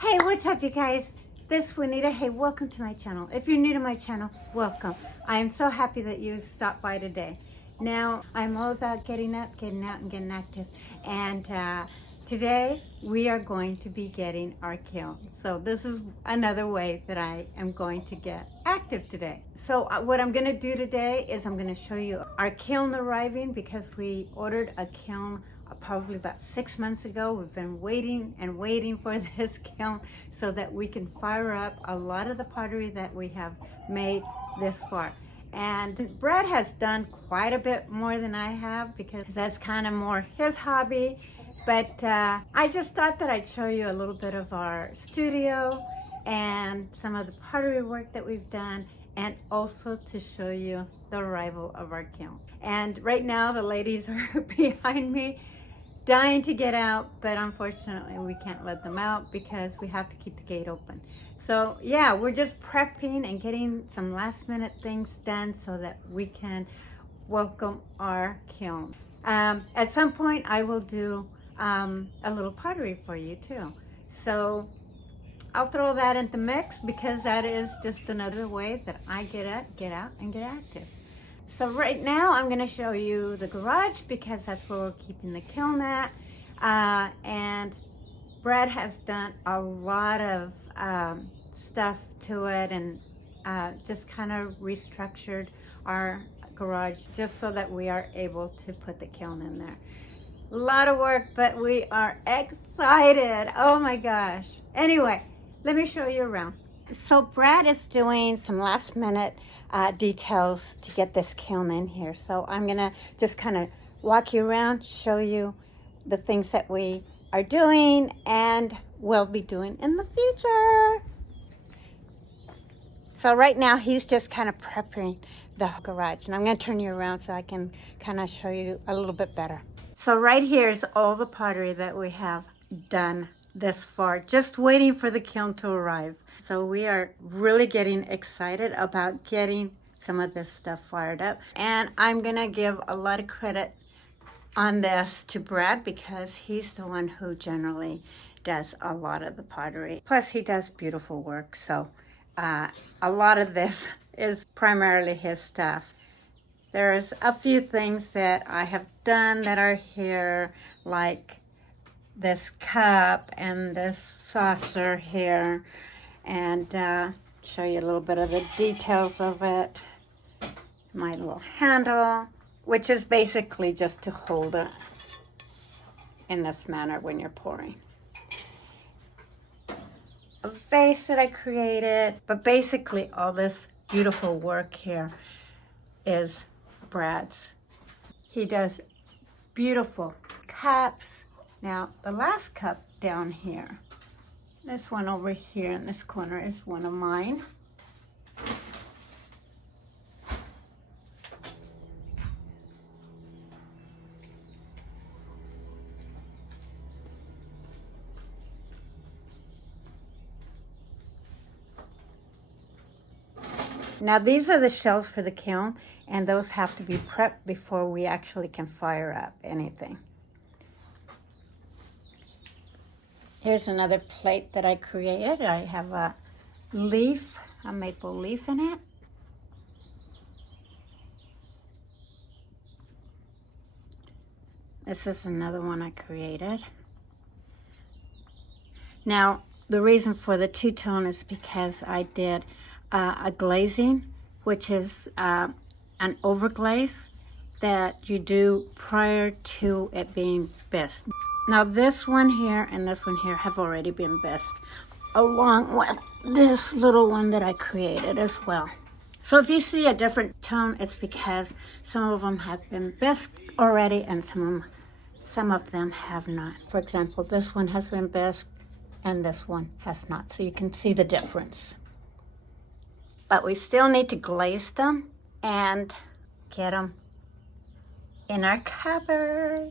Hey, what's up, you guys? This is Juanita. Hey, welcome to my channel. If you're new to my channel, welcome. I am so happy that you stopped by today. Now, I'm all about getting up, getting out, and getting active. And today, we are going to be getting our kiln. So this is another way that I am going to get active today. So what I'm going to do today is I'm going to show you our kiln arriving, because we ordered a kiln probably about 6 months ago. We've been waiting and waiting for this kiln so that we can fire up a lot of the pottery that we have made this far. And Brad has done quite a bit more than I have, because that's kind of more his hobby. But I just thought that I'd show you a little bit of our studio and some of the pottery work that we've done, and also to show you the arrival of our kiln. And right now the ladies are behind me dying to get out, but unfortunately we can't let them out because we have to keep the gate open. So yeah, we're just prepping and getting some last minute things done so that we can welcome our kiln. At some point I will do a little pottery for you too. So I'll throw that in the mix, because that is just another way that I get out and get active. So right now I'm going to show you the garage, because that's where we're keeping the kiln at. And Brad has done a lot of stuff to it, and just kind of restructured our garage just so that we are able to put the kiln in there. A lot of work, but we are excited. Oh my gosh. Anyway, let me show you around. So Brad is doing some last minute details to get this kiln in here. So I'm gonna just kind of walk you around, show you the things that we are doing and will be doing in the future. So right now he's just kind of prepping the garage, and I'm gonna turn you around so I can kind of show you a little bit better. So right here is all the pottery that we have done this far, just waiting for the kiln to arrive. So we are really getting excited about getting some of this stuff fired up. And I'm gonna give a lot of credit on this to Brad, because he's the one who generally does a lot of the pottery. Plus he does beautiful work. So a lot of this is primarily his stuff. There's a few things that I have done that are here, like this cup and this saucer here, and show you a little bit of the details of it. My little handle, which is basically just to hold it in this manner when you're pouring. A vase that I created, but basically all this beautiful work here is Brad's. He does beautiful cups. Now, the last cup down here, this one over here in this corner, is one of mine. Now, these are the shells for the kiln, and those have to be prepped before we actually can fire up anything. Here's another plate that I created. I have a leaf, a maple leaf in it. This is another one I created. Now, the reason for the two-tone is because I did a glazing, which is an overglaze that you do prior to it being bisque. Now this one here and this one here have already been bisqued, along with this little one that I created as well. So if you see a different tone, it's because some of them have been bisqued already and some of them have not. For example, this one has been bisqued and this one has not. So you can see the difference. But we still need to glaze them and get them in our cupboard.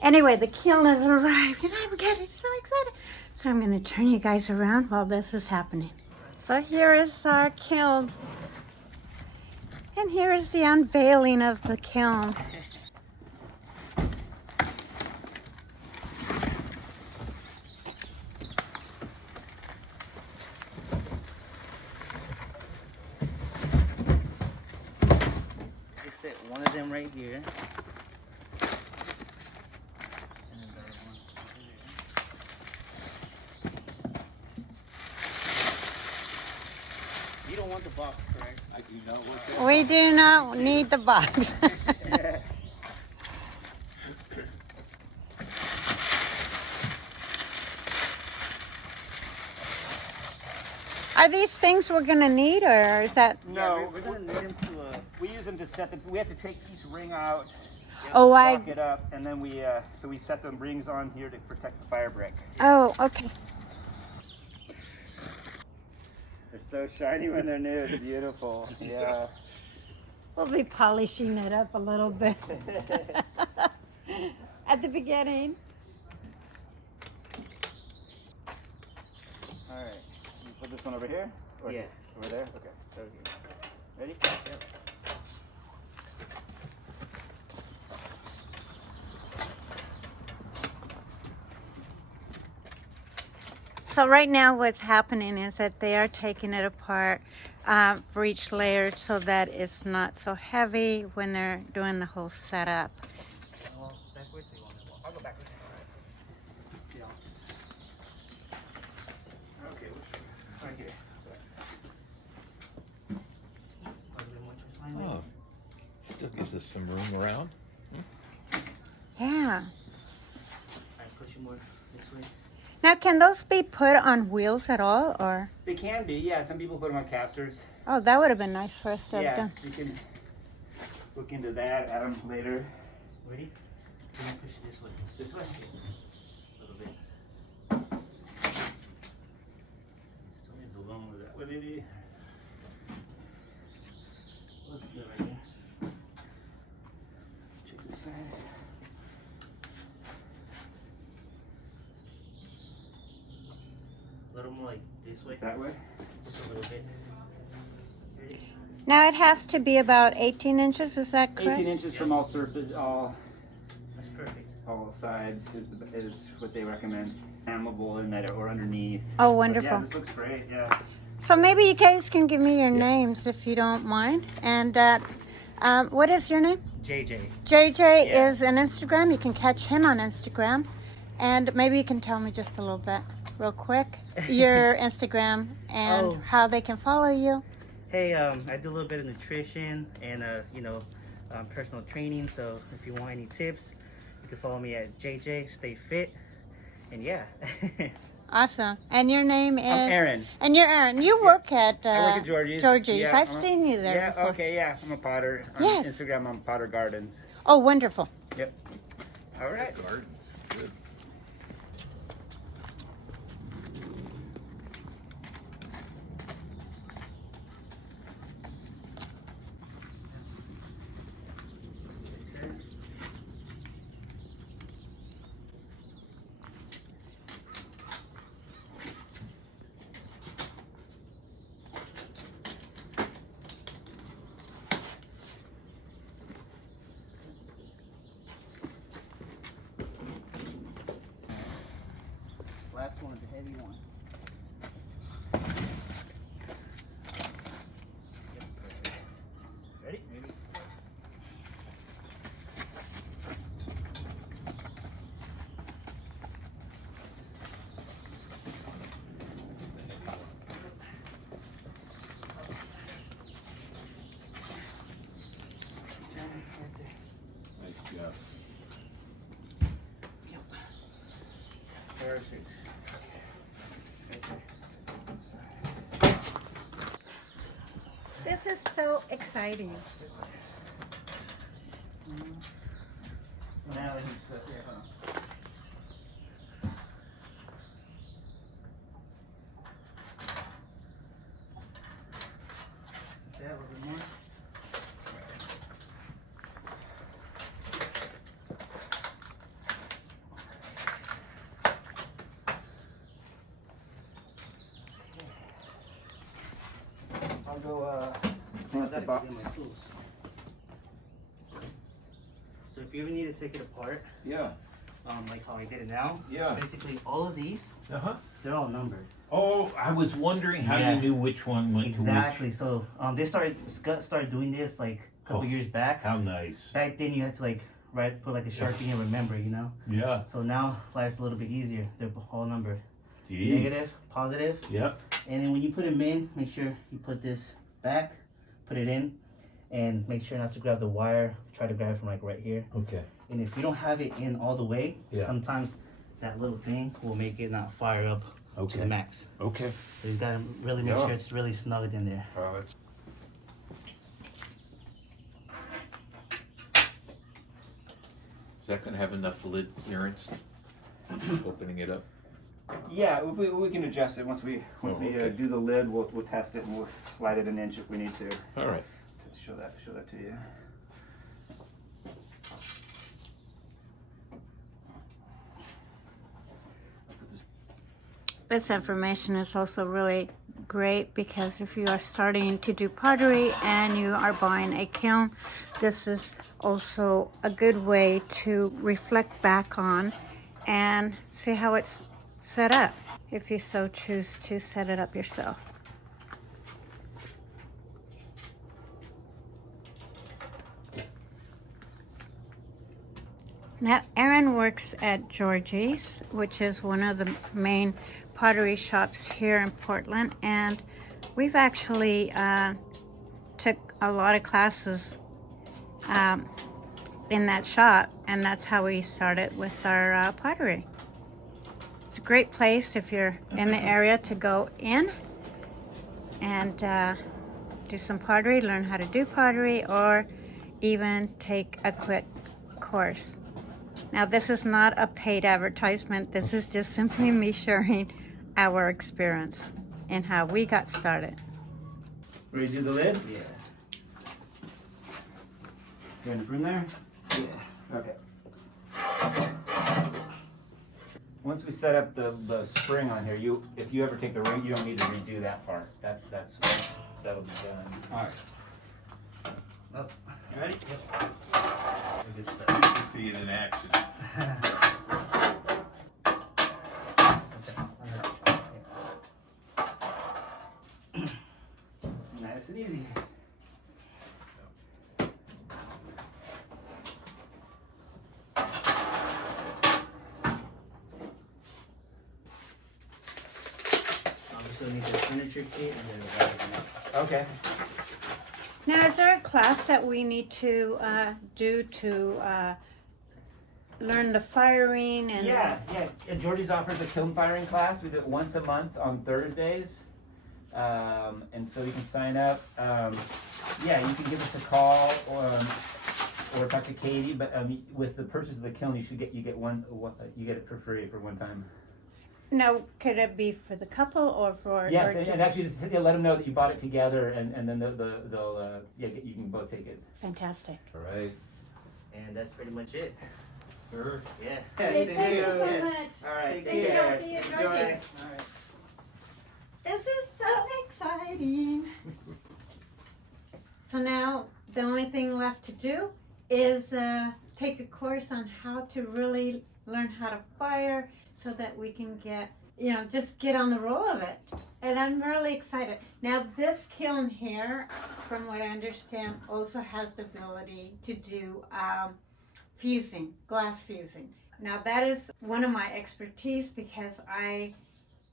Anyway, the kiln has arrived and I'm getting so excited. So I'm going to turn you guys around while this is happening. So here is our kiln. And here is the unveiling of the kiln. one of them right here. And then the other one over there. You don't want the box, correct? I do not want that. We do not need the box. Are these things we're gonna need, or is that? No, we're gonna need them to. We use them to set the. We have to take each ring out. Oh, Lock it up, and then we so we set the rings on here to protect the fire brick. Oh, okay. They're so shiny when they're new. It's beautiful. Yeah. We'll be polishing it up a little bit at the beginning. All right. You put this one over here. Or Yeah. Over there. Okay. Over here. Ready? Yep. So right now what's happening is that they are taking it apart for each layer so that it's not so heavy when they're doing the whole setup. Well, backwards you want to walk. I'll go backwards. Yeah. Okay, right here. Oh, still gives us some room around. Yeah. Alright, push it more this way. Now can those be put on wheels at all, or? They can be, yeah. Some people put them on casters. Oh, that would have been nice for us to have Yeah, done. so you can look into that, add them later. Ready? Can you push it this way? This way? A little bit. Still needs a little more that way, maybe. Let's do it right here. Check this side. A little more like this way. That way? Just a little bit. Ready? Now it has to be about 18 inches, is that correct? 18 inches from all surface, all. That's perfect. All sides is what they recommend. Flammable in that or underneath. Oh, But wonderful. yeah, this looks great. Yeah. So maybe you guys can give me your names if you don't mind. And what is your name? JJ. JJ Yeah. is on Instagram. You can catch him on Instagram. And maybe you can tell me just a little bit, real quick, your Instagram and Oh. how they can follow you. Hey, I do a little bit of nutrition and personal training. So if you want any tips, you can follow me at JJ Stay Fit. And yeah. Awesome. And your name is? I'm Aaron. And you're Aaron. You work at I work at Georgie's. Georgie's. Yeah, I've seen you there Yeah, before. okay, yeah. I'm a potter. On Yes. Instagram, I'm Potter Gardens. Oh, wonderful. Yep. All right. Garden. Good. Last one is a heavy one. Ready? Maybe. Nice job. Perfect. This is so exciting. Now it's yeah, a little bit more. I'll go clean up the box. So if you ever need to take it apart, Yeah. like how I did it now, Yeah. basically all of these, Uh-huh. they're all numbered. Oh, I was wondering how Yeah. you knew which one went Exactly. So they started doing this like couple years back. How nice. Back then you had to like put like a Sharpie and remember, you know? Yeah. So now life's a little bit easier. They're all numbered. Jeez. Negative, positive. Yep. And then when you put them in, make sure you put this back, put it in, and make sure not to grab the wire. Try to grab it from like right here. Okay. And if you don't have it in all the way, Yeah. sometimes that little thing will make it not fire up to Okay. the max. Okay. So you gotta really make Yeah. sure it's really snugged in there. Is that gonna have enough lid clearance? Opening it up. Yeah, we can adjust it once we okay. do the lid. We'll test it and we'll slide it an inch if we need to. All right. Show that to you. This information is also really great because if you are starting to do pottery and you are buying a kiln, this is also a good way to reflect back on and see how it's set up if you so choose to set it up yourself. Now, Erin works at Georgie's, which is one of the main pottery shops here in Portland, and we've actually took a lot of classes in that shop, and that's how we started with our pottery. It's a great place if you're in the area to go in and do some pottery, learn how to do pottery, or even take a quick course. Now, this is not a paid advertisement. This is just simply me sharing our experience and how we got started. Ready to do the lid? Yeah. You in the room there? Yeah. Okay. Once we set up the spring on here, if you ever take the ring, you don't need to redo that part. That'll be done. All right. Oh. You ready? See it in action. Nice and easy. Obviously, need the furniture kit and then Okay. Now, is there a class that we need to do to learn the firing? And Yeah. Georgie's offers a kiln firing class. We do it once a month on Thursdays. And so you can sign up. You can give us a call or talk to Katie. But with the purchase of the kiln, you get it for free for one time. Now, could it be for the couple or for? Yes, or and actually just let them know that you bought it together, and then they'll you can both take it. Fantastic. All right. And that's pretty much it. Sure. Yeah. Thank you so Yeah. much. All right, Thank you. care. I'll see you at Enjoy. Georgie's. All right. This is so exciting. So now the only thing left to do is take a course on how to really learn how to fire so that we can just get on the roll of it. And I'm really excited. Now this kiln here, from what I understand, also has the ability to do fusing, glass fusing. Now that is one of my expertise because I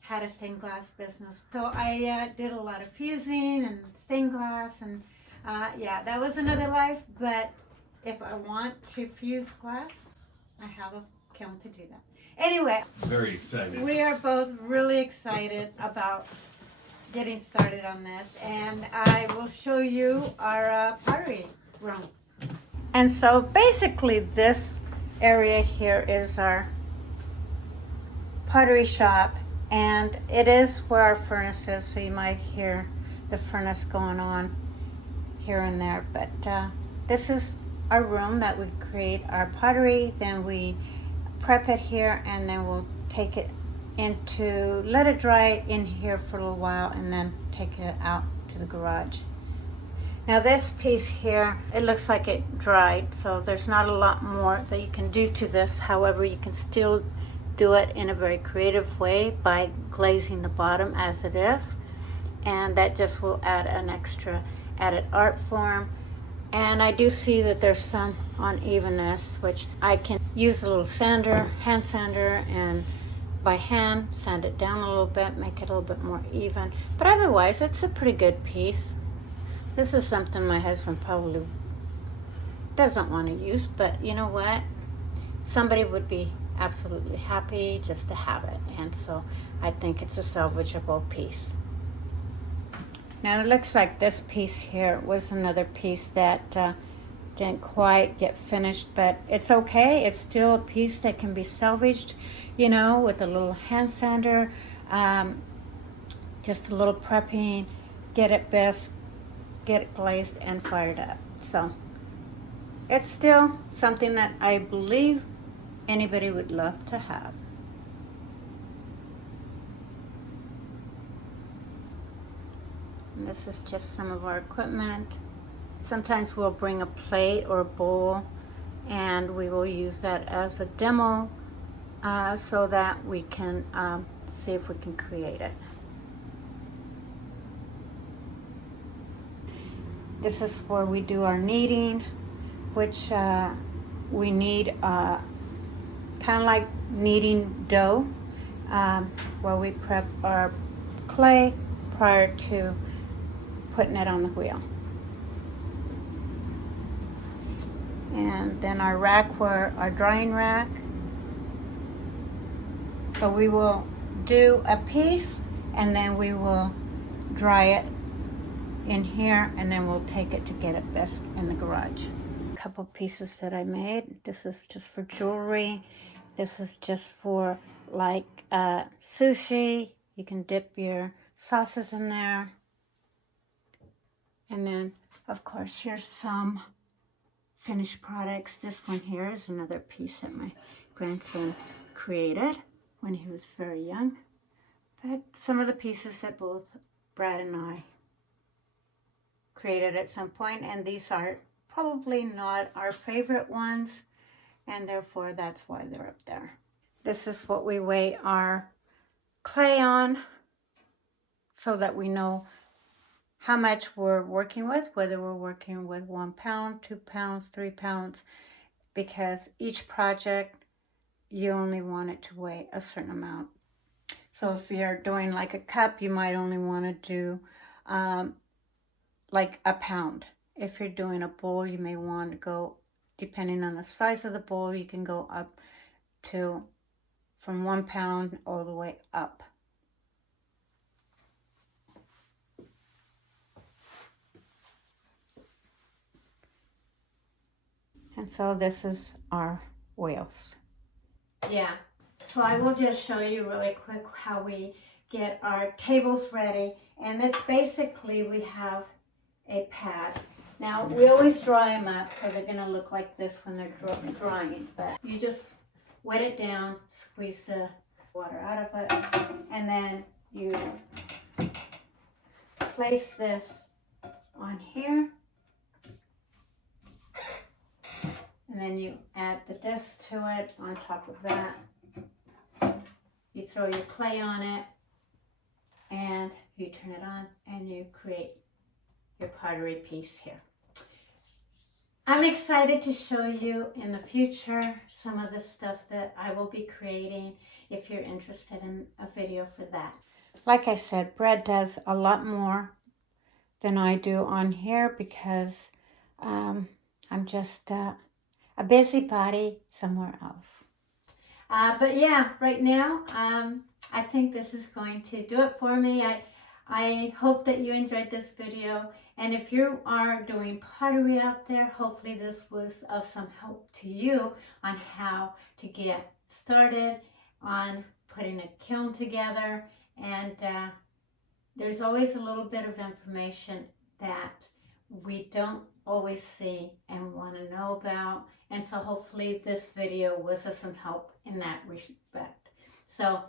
had a stained glass business. So I did a lot of fusing and stained glass and that was another life. But if I want to fuse glass, I have a kiln to do that. Anyway, Very excited. we are both really excited about getting started on this, and I will show you our pottery room. And so basically this area here is our pottery shop, and it is where our furnace is, so you might hear the furnace going on here and there. But this is our room that we create our pottery, then we prep it here, and then we'll take it let it dry in here for a little while, and then take it out to the garage. Now this piece here, it looks like it dried, so there's not a lot more that you can do to this. However, you can still do it in a very creative way by glazing the bottom as it is, and that just will add an extra added art form. And I do see that there's some unevenness, which I can use a little sander, hand sander, and by hand sand it down a little bit, make it a little bit more even. But otherwise, it's a pretty good piece. This is something my husband probably doesn't want to use, but you know what? Somebody would be absolutely happy just to have it. And so I think it's a salvageable piece. Now it looks like this piece here was another piece that didn't quite get finished, but it's okay. It's still a piece that can be salvaged, you know, with a little hand sander, just a little prepping, get it bisque, get it glazed and fired up. So it's still something that I believe anybody would love to have. And this is just some of our equipment. Sometimes we'll bring a plate or a bowl and we will use that as a demo so that we can see if we can create it. This is where we do our kneading, which we need kind of like kneading dough, where we prep our clay prior to putting it on the wheel. And then our rack, where our drying rack. So we will do a piece and then we will dry it in here, and then we'll take it to get it bisque in the garage. A couple pieces that I made. This is just for jewelry. This is just for like sushi. You can dip your sauces in there. And then, of course, here's some finished products. This one here is another piece that my grandson created when he was very young. But some of the pieces that both Brad and I created at some point, and these are probably not our favorite ones, and therefore that's why they're up there. This is what we weigh our clay on so that we know how much we're working with, whether we're working with 1 pound, 2 pounds, 3 pounds, because each project, you only want it to weigh a certain amount. So if you're doing like a cup, you might only want to do like a pound. If you're doing a bowl, you may want to go, depending on the size of the bowl, you can go up to from 1 pound all the way up. And so this is our wheels. Yeah, so I will just show you really quick how we get our tables ready. And it's basically, we have a pad. Now, we always dry them up, so they're gonna look like this when they're drying. But you just wet it down, squeeze the water out of it, and then you place this on here. And then you add the disc to it on top of that. You throw your clay on it, and you turn it on, and you create your pottery piece here. I'm excited to show you in the future some of the stuff that I will be creating if you're interested in a video for that. Like I said, Brad does a lot more than I do on here because I'm just a busybody somewhere else. But yeah, right now, I think this is going to do it for me. I hope that you enjoyed this video. And if you are doing pottery out there, hopefully this was of some help to you on how to get started on putting a kiln together. And there's always a little bit of information that we don't always see and want to know about. And so hopefully this video was of some help in that respect. So,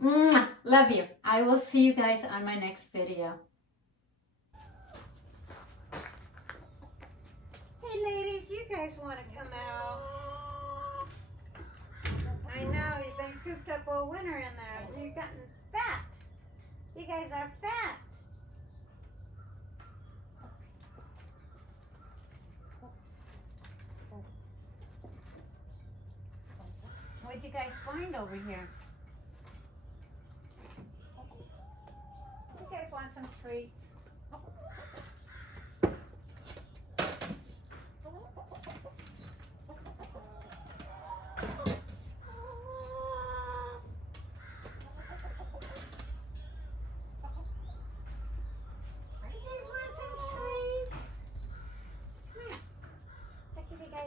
love you. I will see you guys on my next video. Hey ladies, you guys want to come out? I know, you've been cooped up all winter in there. You've gotten fat. You guys are fat. What'd you guys find over here? You guys want some treats?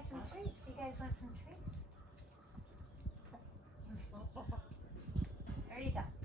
Some treats. You guys want some treats? There you go.